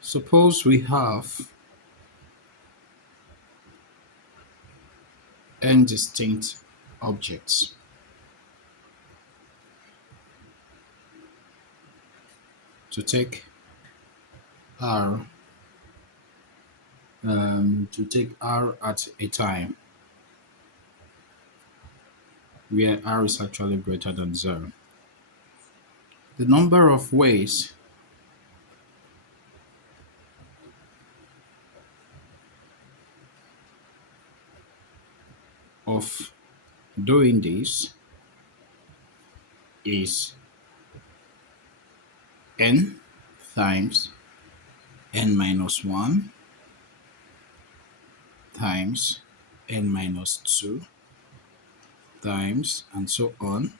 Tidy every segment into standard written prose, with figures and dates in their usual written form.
Suppose we have n distinct objects. To take r at a time where r is actually greater than 0. The number of ways of doing this is n times n minus 1 times n minus 2 times and so on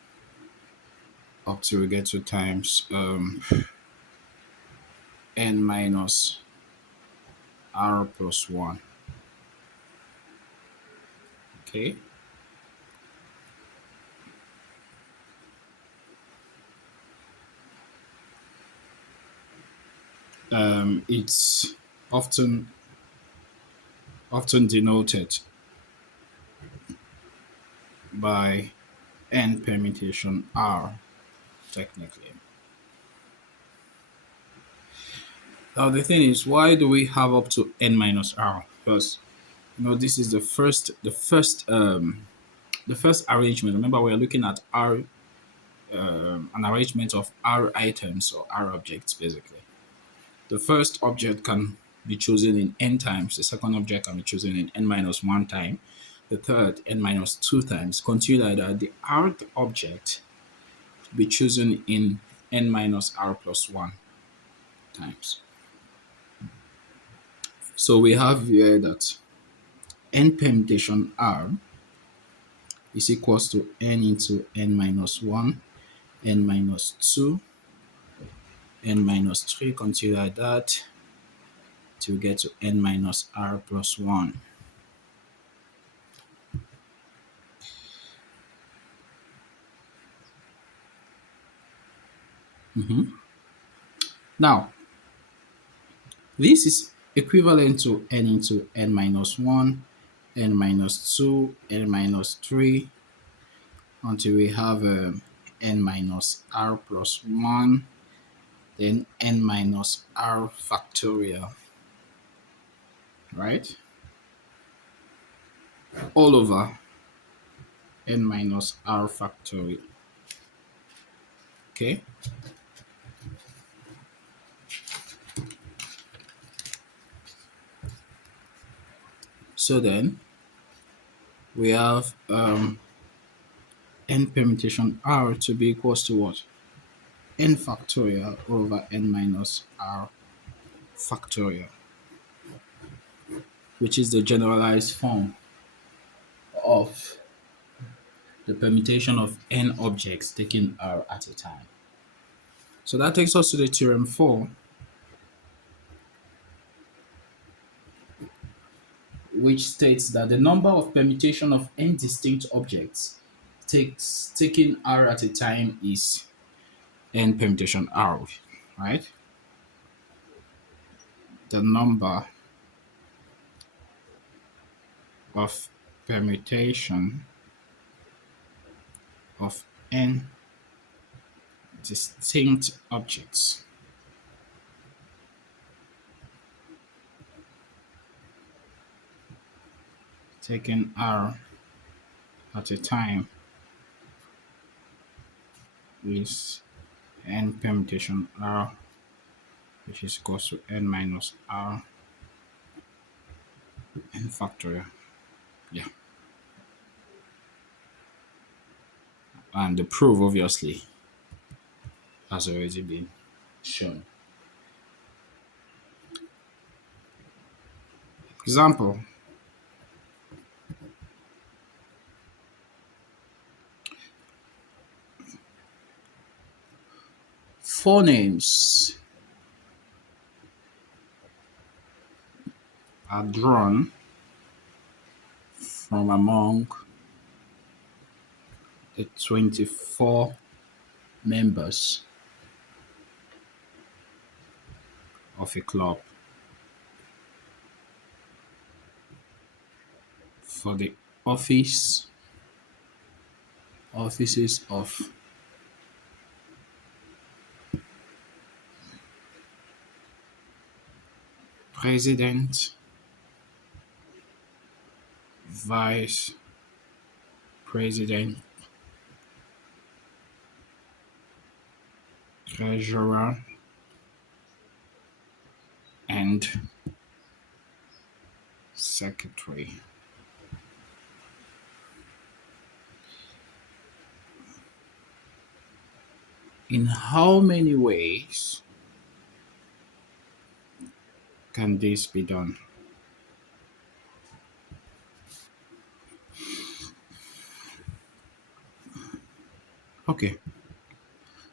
up till we get to times n minus r plus 1. Okay. It's often denoted by n permutation r technically. Now the thing is, why do we have up to n minus r? Because this is the first arrangement. Remember, we're looking at r, an arrangement of r items or r objects basically. The first object can be chosen in n times, the second object can be chosen in n minus 1 time, the third n minus 2 times. Continue like that. The rth object will be chosen in n minus r plus 1 times. So we have here that n permutation r is equals to n into n minus 1, n minus 2, n minus 3, continue like that till we get to n minus r plus 1. Now, this is equivalent to n into n minus 1, n minus 2, n minus 3, until we have n minus r plus 1, then n minus r factorial, right? All over n minus r factorial. Okay? So then we have n permutation r to be equals to what? N factorial over n minus r factorial, which is the generalized form of the permutation of n objects taking r at a time. So that takes us to the theorem 4, which states that the number of permutation of n distinct objects taking r at a time is n permutation r, right? The number of permutation of n distinct objects taking r at a time is n permutation r, which is equals to n minus r n factorial. Yeah. And the proof obviously has already been shown. Example. Four names are drawn from among the 24 members of a club. for the office offices of president, vice president, treasurer, and secretary. In how many ways can this be done? Okay.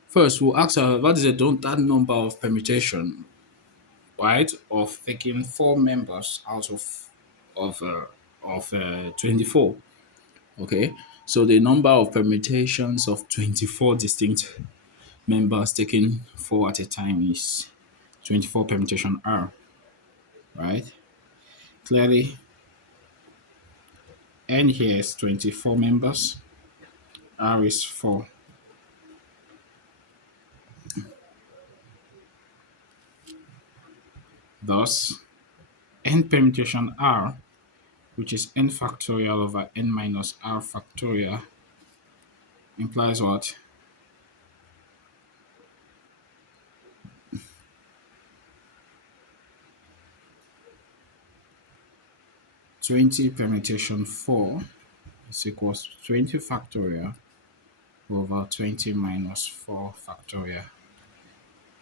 First, we'll ask what is the that number of permutation, right? Of taking four members out of uh, of 24. Okay. So the number of permutations of 24 distinct members taking four at a time is 24 permutation R, right? Clearly, N here is 24 members, R is 4. Thus, N permutation R, which is N factorial over N minus R factorial, implies what? 20 permutation 4 is equals to 20 factorial over 20 minus 4 factorial.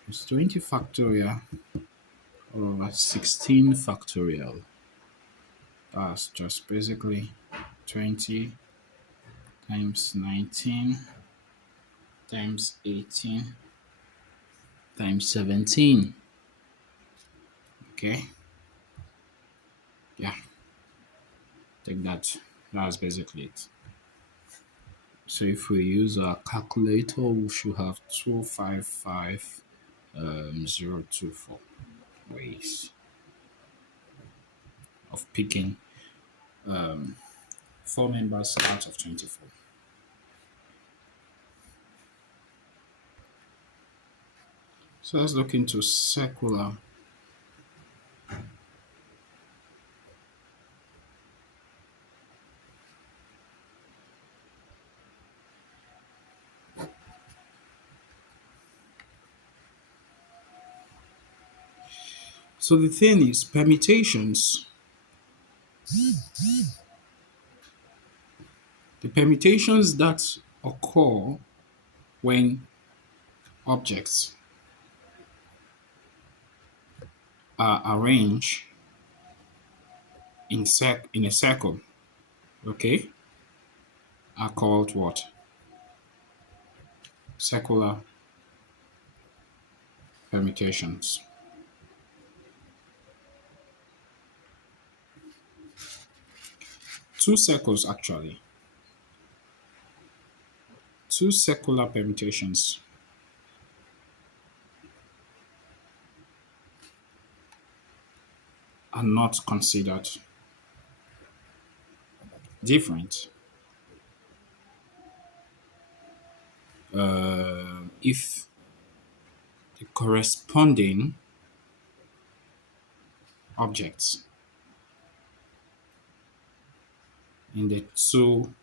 It's 20 factorial over 16 factorial. That's just basically 20 times 19 times 18 times 17. Okay? Yeah, take that. That's basically it. So if we use our calculator, we should have 255024 ways of picking four members out of 24. So let's look into circular. So the thing is, permutations, the permutations that occur when objects are arranged in a circle, okay, are called what? Circular permutations. Two circles actually. Two circular permutations are not considered different if the corresponding objects in the two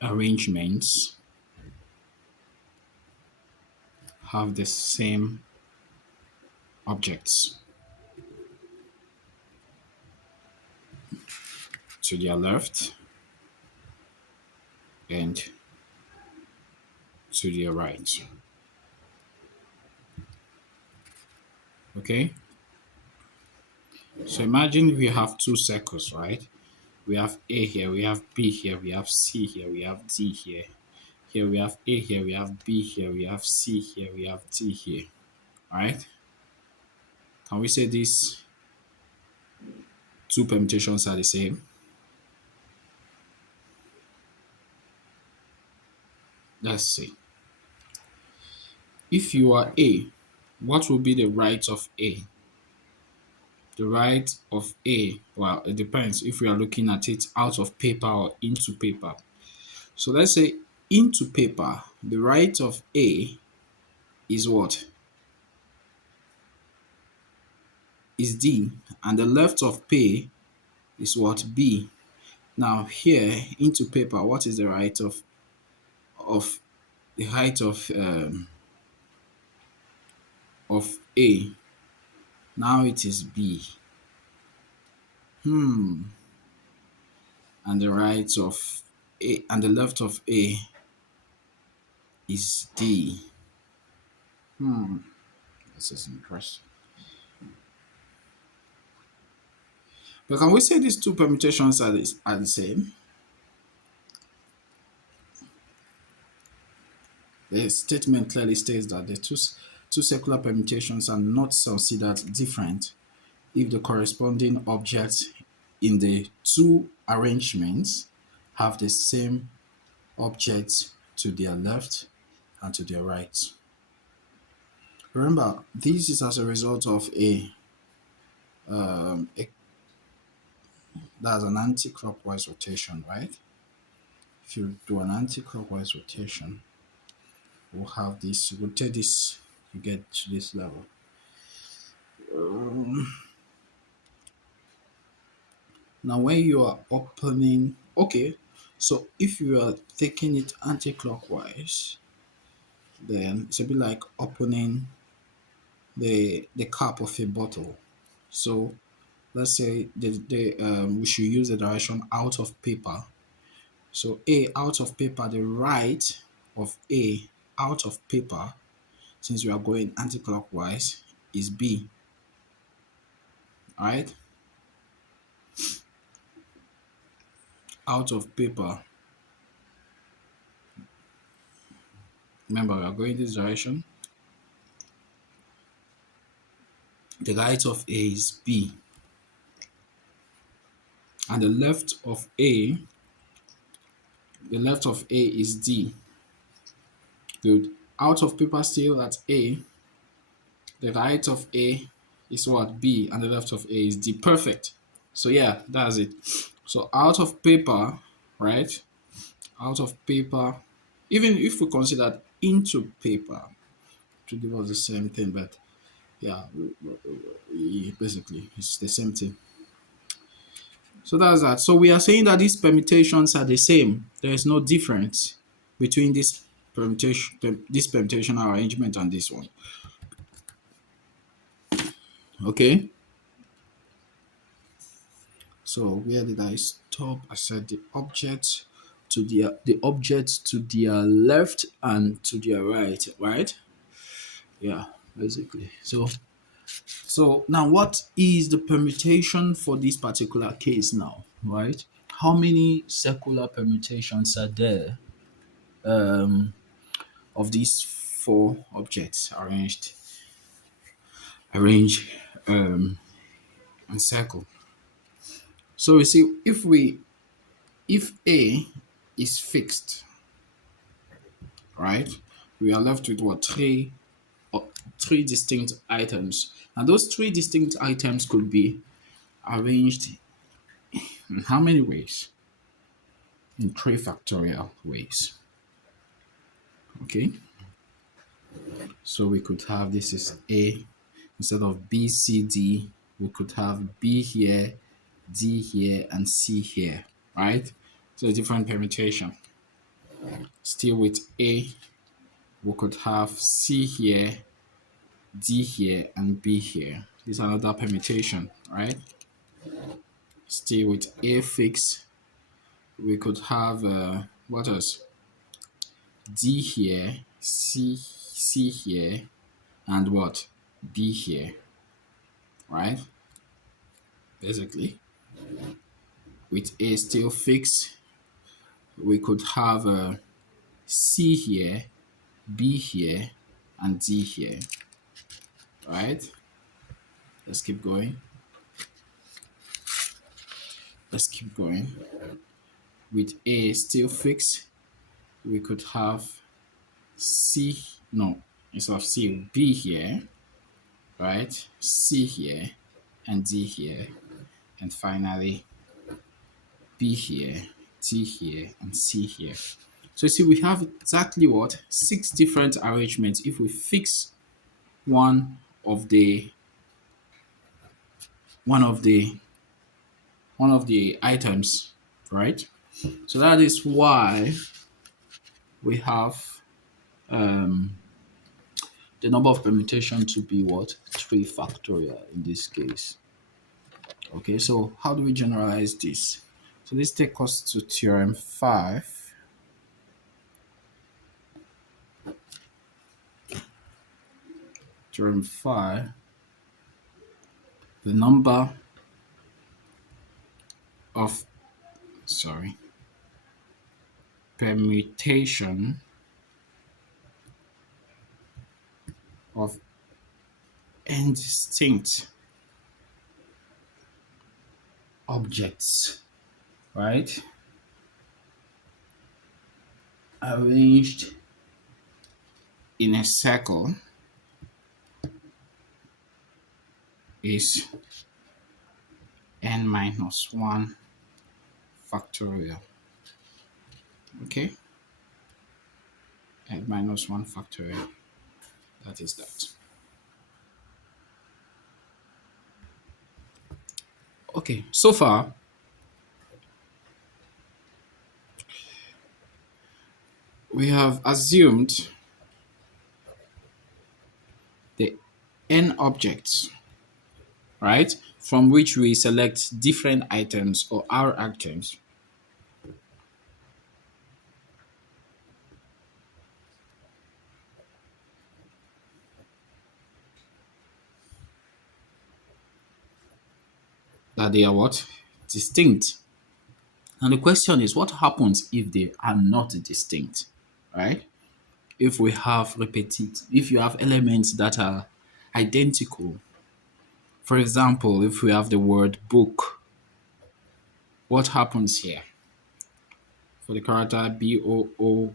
arrangements have the same objects to their left and to their right. Okay? So imagine we have two circles, right? We have A here, we have B here, we have C here, we have D here. Here we have A here, we have B here, we have C here, we have D here. Right? Can we say these two permutations are the same? Let's see. If you are A, what will be the right of A? the right of A, well, it depends if we are looking at it out of paper or into paper. So let's say into paper, the right of A is what? Is D, and the left of P is what? B. Now here into paper, what is the right of the height of A? Now it is B. And the right of A and the left of A is D. This is interesting. But can we say these two permutations are the same? The statement clearly states that the two secular permutations are not considered different if the corresponding objects in the two arrangements have the same object to their left and to their right. Remember, this is as a result of a that's an anti-clockwise rotation, right? If you do an anti-clockwise rotation, we'll have this, rotate this, you get to this level. Now when you are opening, okay, so if you are taking it anti-clockwise, then it's a bit like opening the cap of a bottle. So let's say we should use the direction out of paper. So A out of paper, the right of A out of paper, since we are going anti-clockwise, is B. Alright? Out of paper. Remember, we are going this direction. The right of A is B. And the left of A is D. Good. Out of paper still at A. The right of A is what? B. And the left of A is D. Perfect. So yeah, that's it. So out of paper, right? Out of paper, even if we consider into paper to give us the same thing, but yeah, basically it's the same thing. So that's that. So we are saying that these permutations are the same. There is no difference between this permutation arrangement and this one. Okay. So where did I stop? I said the object to their left and to their right, right? Yeah, basically. So now what is the permutation for this particular case now, right? How many secular permutations are there of these four objects arranged in circle? So you see, if A is fixed, right? We are left with what? Three distinct items. And those three distinct items could be arranged in how many ways? In three factorial ways. Okay. So we could have this is A instead of B, C, D. We could have B here, D here, and C here, right? So a different permutation. Still with A, we could have C here, D here, and B here. This is another permutation, right? Still with A fixed, we could have what else? D here, C here, and what? B here, right? Basically, with A still fixed, we could have C here, B here, and D here, right? Let's keep going. Let's keep going. With A still fixed, we could have C, no, instead of C, B here, right? C here, and D here, and finally B here, T here, and C here. So you see, we have exactly what? Six different arrangements if we fix one of the one of the one of the items, right? So that is why we have the number of permutation to be what? 3 factorial in this case. Okay, so how do we generalize this? So this takes us to theorem 5. Theorem 5, the number of, sorry, permutation of n distinct objects, right? Arranged in a circle is n minus 1 factorial. Okay? N minus 1 factorial. That is that. Okay, so far, we have assumed the n objects, right? From which we select different items or R items. That they are what? Distinct. And the question is, what happens if they are not distinct, right? If we have if you have elements that are identical. For example, if we have the word book, what happens here? For the character BOOK,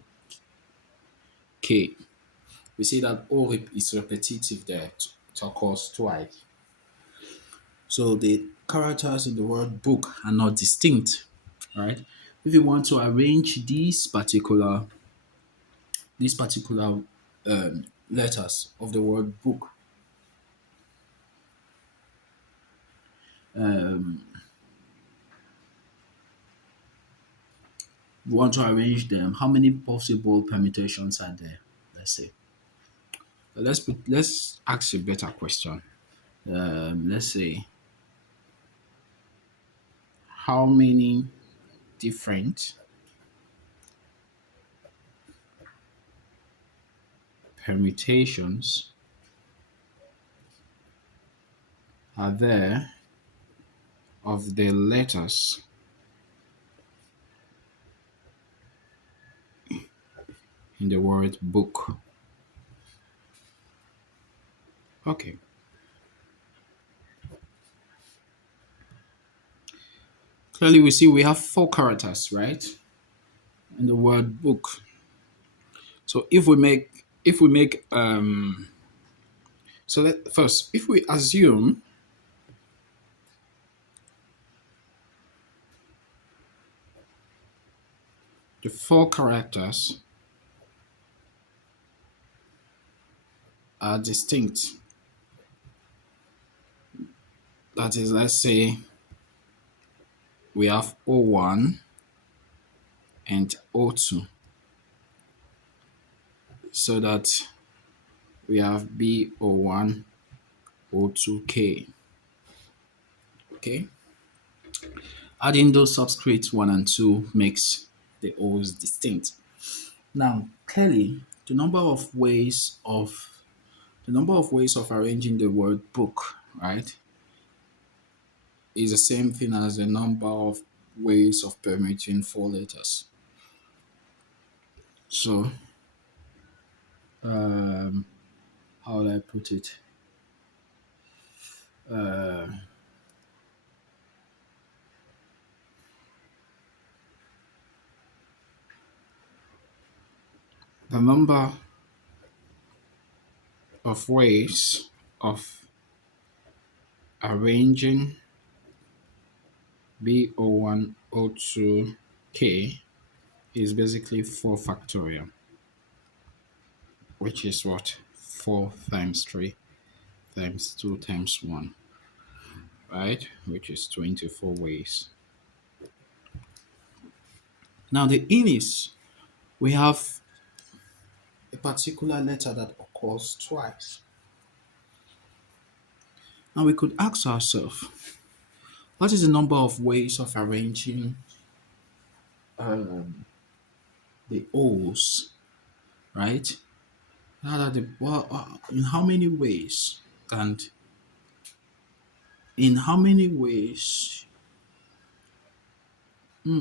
we see that is repetitive there. It occurs twice. So the characters in the word book are not distinct, right? If you want to arrange these particular letters of the word book, you want to arrange them, how many possible permutations are there? Let's say. Let's ask a better question. Let's say, how many different permutations are there of the letters in the word book? Okay. Clearly, we see we have 4 characters, right? In the word book. So first, if we assume the 4 characters are distinct, that is, let's say we have O1 and O2, so that we have BO1, O2K. Okay. Adding those subscripts 1 and 2 makes the O's distinct. Now, clearly, the number of ways of arranging the word book, right, is the same thing as the number of ways of permitting 4 letters. So, how would I put it? The number of ways of arranging B01O2K is basically 4 factorial, which is what? 4 times 3 times 2 times 1, right? Which is 24 ways. Now the in is, we have a particular letter that occurs twice. Now we could ask ourselves, what is the number of ways of arranging the O's, right? In how many ways? And in how many ways? It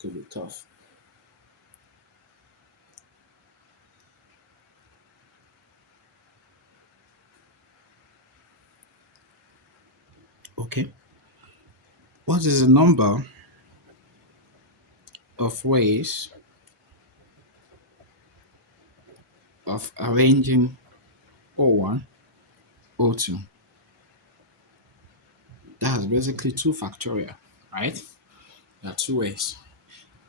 could be tough. Okay. What is the number of ways of arranging O1, O2? That's basically 2 factorial, right? There are 2 ways.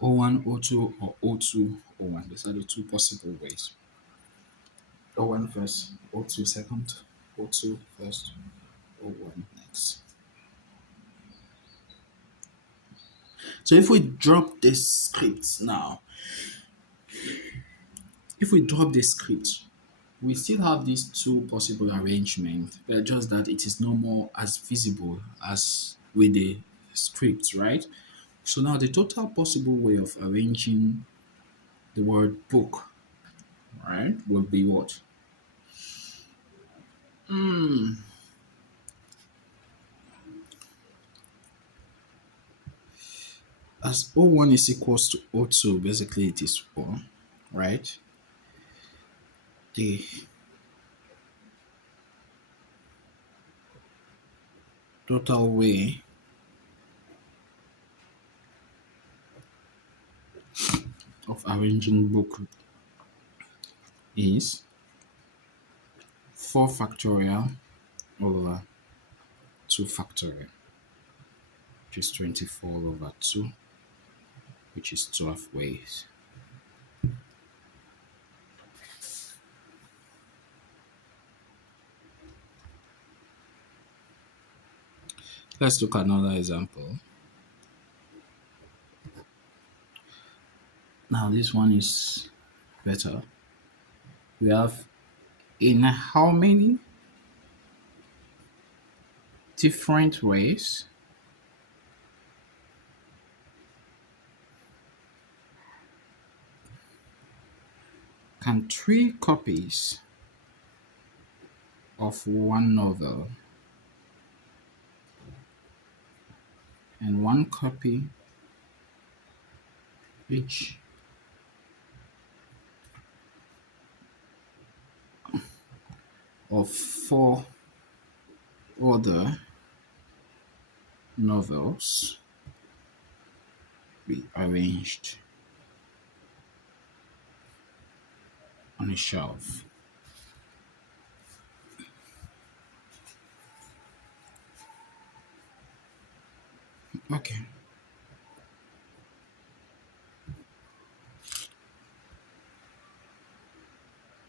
O1, O2, or O2, O1. These are the 2 possible ways. O1 first, O2 second, O2 first, O1 next. So if we drop this script now, if we drop this script, we still have these 2 possible arrangements, but just that it is no more as visible as with the script, right? So now the total possible way of arranging the word book, right, will be what? As O1 is equals to O2, basically it is 1, right? The total way of arranging book is 4 factorial over 2 factorial, which is 24 over 2, which is 12 ways. Let's look at another example. Now this one is better. We have, in how many different ways can 3 copies of one novel and 1 copy each of 4 other novels be arranged on a shelf? Okay.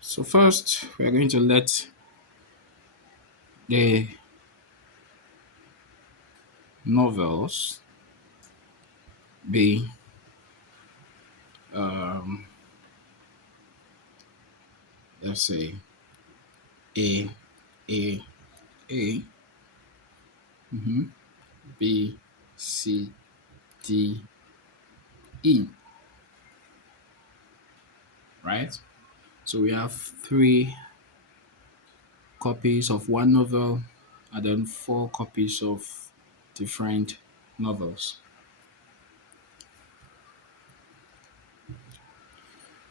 So first, we are going to let the novels be let's say A, A, A, B, C, D, E, right? So we have 3 copies of one novel and then 4 copies of different novels.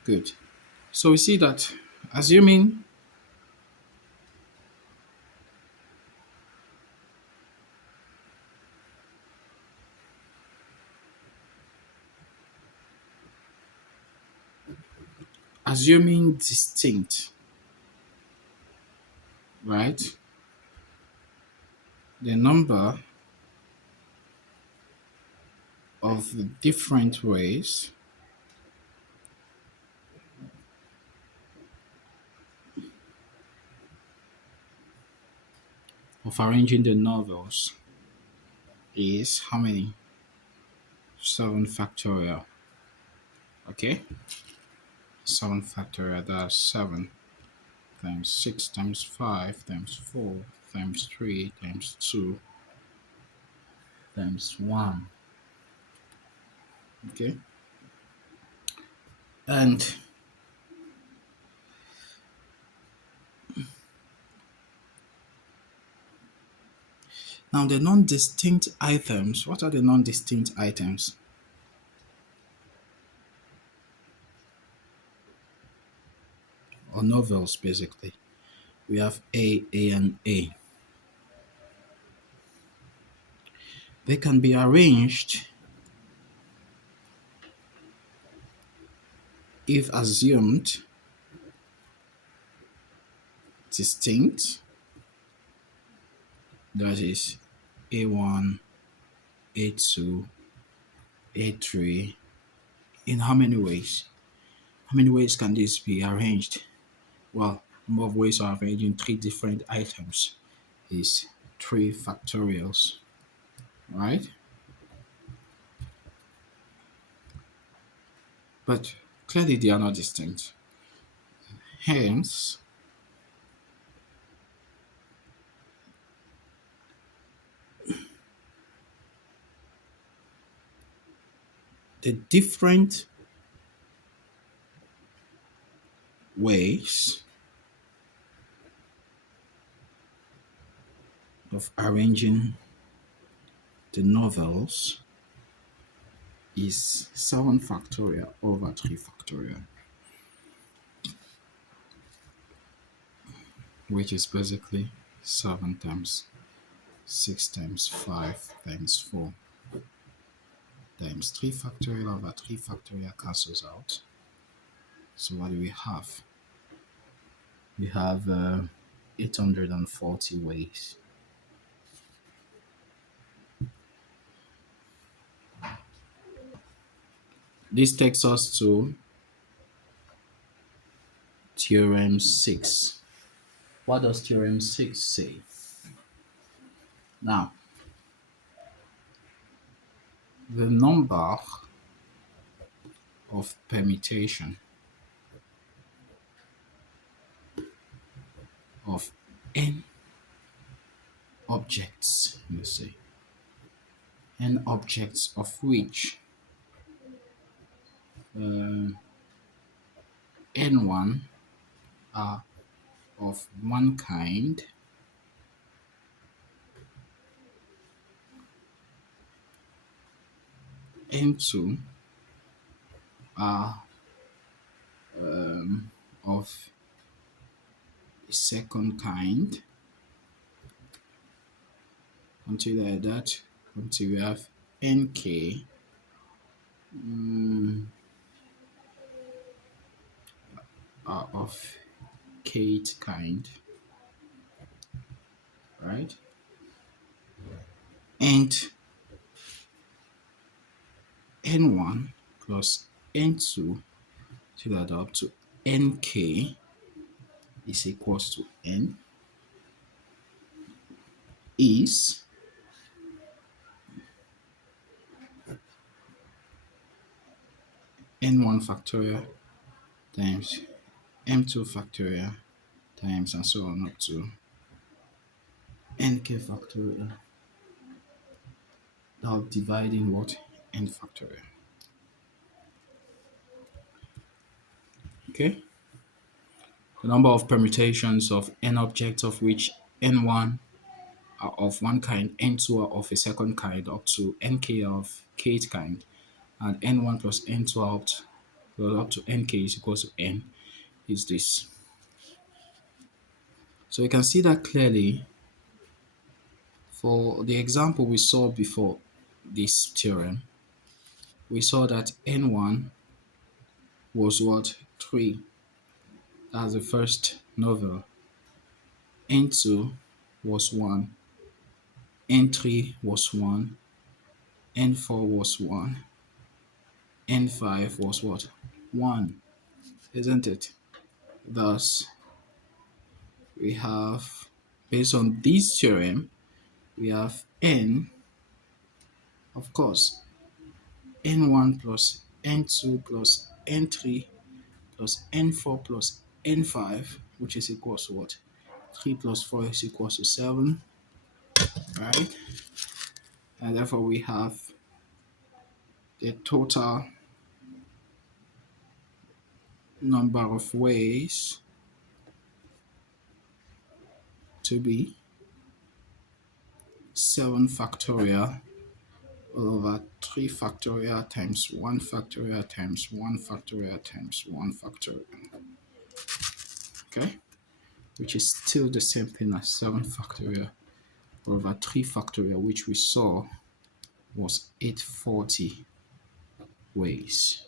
Good. So we see that assuming assuming distinct right? The number of the different ways of arranging the novels is how many? 7 factorial. Okay? 7 factorial, that's 7 times 6 times 5 times 4 times 3 times 2 times 1. Okay? And now the non-distinct items, what are the non-distinct items? Or novels, basically. We have A, and A. They can be arranged if assumed distinct, that is A1, A2, A3. In how many ways? How many ways can this be arranged? Well, number of ways of arranging three different items is 3 factorials, right? But clearly they are not distinct. Hence, the different ways of arranging the novels is 7 factorial over 3 factorial, which is basically 7 times 6 times 5 times 4 times 3 factorial over 3 factorial cancels out. So what do we have? We have 840 ways. This takes us to Theorem 6. What does Theorem 6 say? Now, the number of permutation of n objects, let's say, n objects of which n1 are of one kind, n2 are of a second kind, until like that, until we have nk are of kth kind, right? And n1 plus n2 to that up to nk is equals to n is n1 factorial times m2 factorial times and so on up to nk factorial, now dividing what? N factorial. Okay? The number of permutations of n objects of which n1 are of one kind, n2 are of a second kind, up to nk of kth kind, and n1 plus n2 are up to nk is equal to n, is this. So you can see that clearly for the example we saw before this theorem. We saw that n1 was what? 3. That's the first novel. N2 was 1, N3 was 1, N4 was 1, N5 was what? 1, isn't it? Thus, we have, based on this theorem, we have N, of course, N1 plus N2 plus N3 plus N4 plus N5, which is equals to what? 3 plus 4 is equals to 7, right? And therefore we have the total number of ways to be 7 factorial over 3 factorial times 1 factorial times 1 factorial times 1 factorial. Okay? Which is still the same thing as 7 factorial over 3 factorial, which we saw was 840 ways.